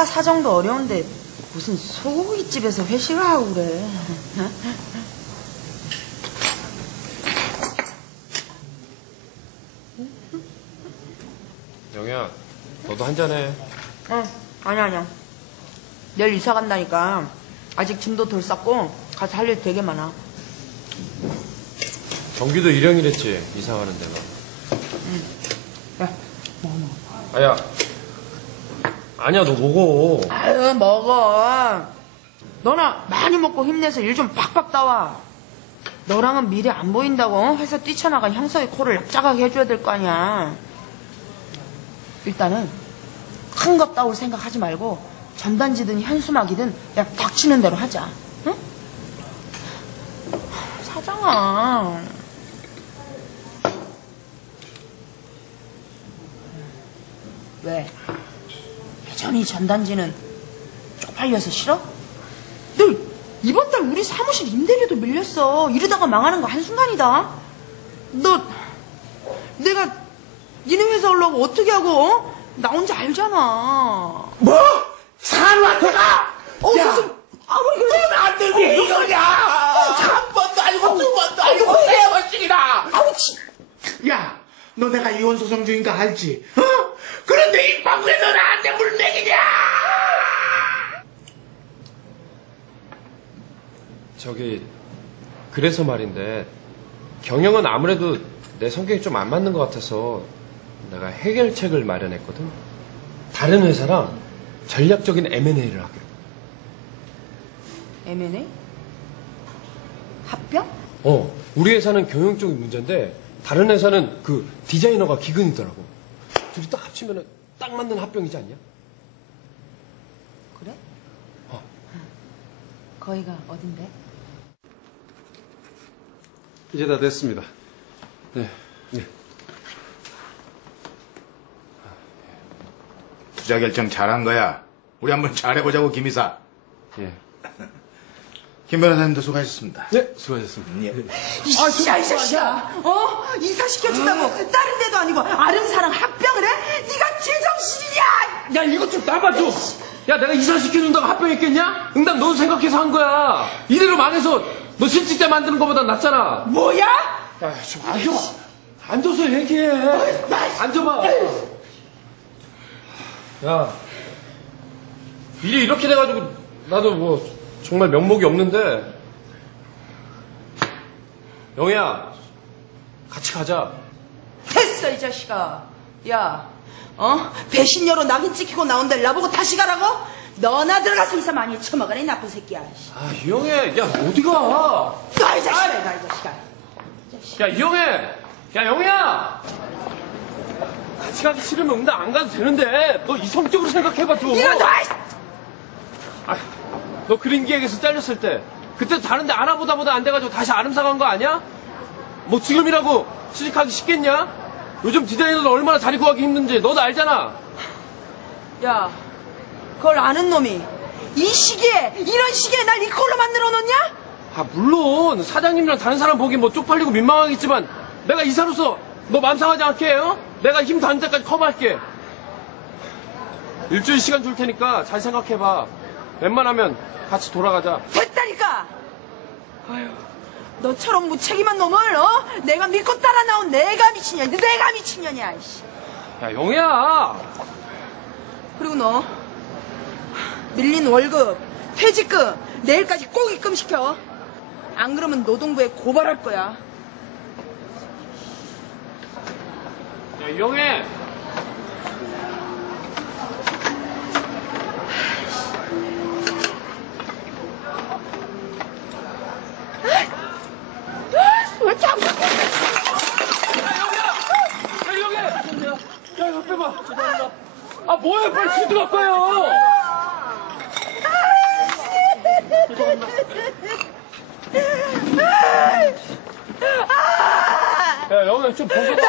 회사 사정도 어려운데 무슨 소고기집에서 회식을 하고 그래. 영희야, 너도 한잔해. 응, 아니야, 아니야. 내일 이사 간다니까. 아직 짐도 덜 쌌고, 가서 할 일 되게 많아. 경기도 일형이랬지, 이사 가는 데가. 야, 먹어, 먹어. 아야. 아니야, 너 먹어. 아유, 먹어. 너나 많이 먹고 힘내서 일 좀 팍팍 따와. 너랑은 미래 안 보인다고 어? 회사 뛰쳐나간 형사의 코를 납작하게 해줘야 될 거 아니야. 일단은 큰 것 따올 생각하지 말고 전단지든 현수막이든 그냥 닥치는 대로 하자. 응? 사장아. 왜? 여전히 전단지는 쪽팔려서 싫어? 너 이번 달 우리 사무실 임대료도 밀렸어. 이러다가 망하는 거 한순간이다. 너 내가 니네 회사 오려고 어떻게 하고 어? 나 혼자 알잖아. 뭐? 산화태가? 어, 야, 선생님. 아, 왜 그래? 안 되게 이거냐? 한 번도 아니고 두 번도 아니고 세 번씩이나. 아우, 치. 야, 너 내가 이혼 소송 중인 거 알지? 어? 그런데 이 방구에 너 나한테 물 먹이냐? 저기, 그래서 말인데, 경영은 아무래도 내 성격이 좀 안 맞는 것 같아서 내가 해결책을 마련했거든. 다른 회사랑 전략적인 M&A를 하기로. M&A? 합병? 어, 우리 회사는 경영 쪽이 문제인데, 다른 회사는 그 디자이너가 기근이더라고. 둘이 딱 합치면 딱 맞는 합병이지 않냐? 그래? 어. 거기가 어딘데? 이제 다 됐습니다. 네. 투자 결정 잘한 거야. 우리 한번 잘해보자고 김이사. 예. 김 변호사님도 수고하셨습니다. 네, 수고하셨습니다. 예. 이 씨야, 이 자식아. 어? 이사시켜준다고 다른 데도 아니고 아름사랑 합병을 해? 네가 제정신이야! 야, 이것 좀 나봐줘! 야, 내가 이사시켜준다고 합병했겠냐? 응당 너도 생각해서 한 거야. 이대로 망해서 너 실직자 만드는 것보다 낫잖아. 뭐야? 야, 좀 앉아. 앉아서 얘기해. 앉아봐. 야, 일이 이렇게 돼가지고 나도 뭐 정말 면목이 없는데. 영희야, 같이 가자. 됐어, 이 자식아. 야, 어? 배신녀로 낙인 찍히고 나온데 나보고 다시 가라고? 너나 들어가서 이사 많이 처먹으라, 이 나쁜 새끼야. 씨. 아, 이영애, 야, 어디가? 나, 이 자식아, 나, 이 자식아. 야, 이영애! 야, 영희야! 같이 가기 싫으면 응당 안 가도 되는데, 너 이성적으로 생각해봐, 좀. 이거 너, 아이, 아, 너 그린 기획에서 잘렸을 때, 그때 다른 데 알아보다 보다 안 돼가지고 다시 아름사 간 거 아니야? 뭐 지금이라고 취직하기 쉽겠냐? 요즘 디자이너들 얼마나 자리 구하기 힘든지 너도 알잖아. 야, 그걸 아는 놈이 이 시기에, 이런 시기에 날 이꼴로 만들어 놓냐? 아, 물론 사장님이랑 다른 사람 보기 뭐 쪽팔리고 민망하겠지만 내가 이사로서 너 맘 상하지 않게 어? 내가 힘 닿는 데까지 커버할게. 일주일 시간 줄 테니까 잘 생각해봐. 웬만하면 같이 돌아가자. 됐다니까! 아유, 너처럼 무책임한 놈을, 어? 내가 믿고 따라 나온 내가 미친년이, 내가 미친년이야, 이씨. 야, 영희야! 그리고 너, 밀린 월급, 퇴직금, 내일까지 꼭 입금시켜. 안 그러면 노동부에 고발할 거야. 야, 영애! 뭐해 빨리 집에 들어가요 야 영훈아 좀 벗어봐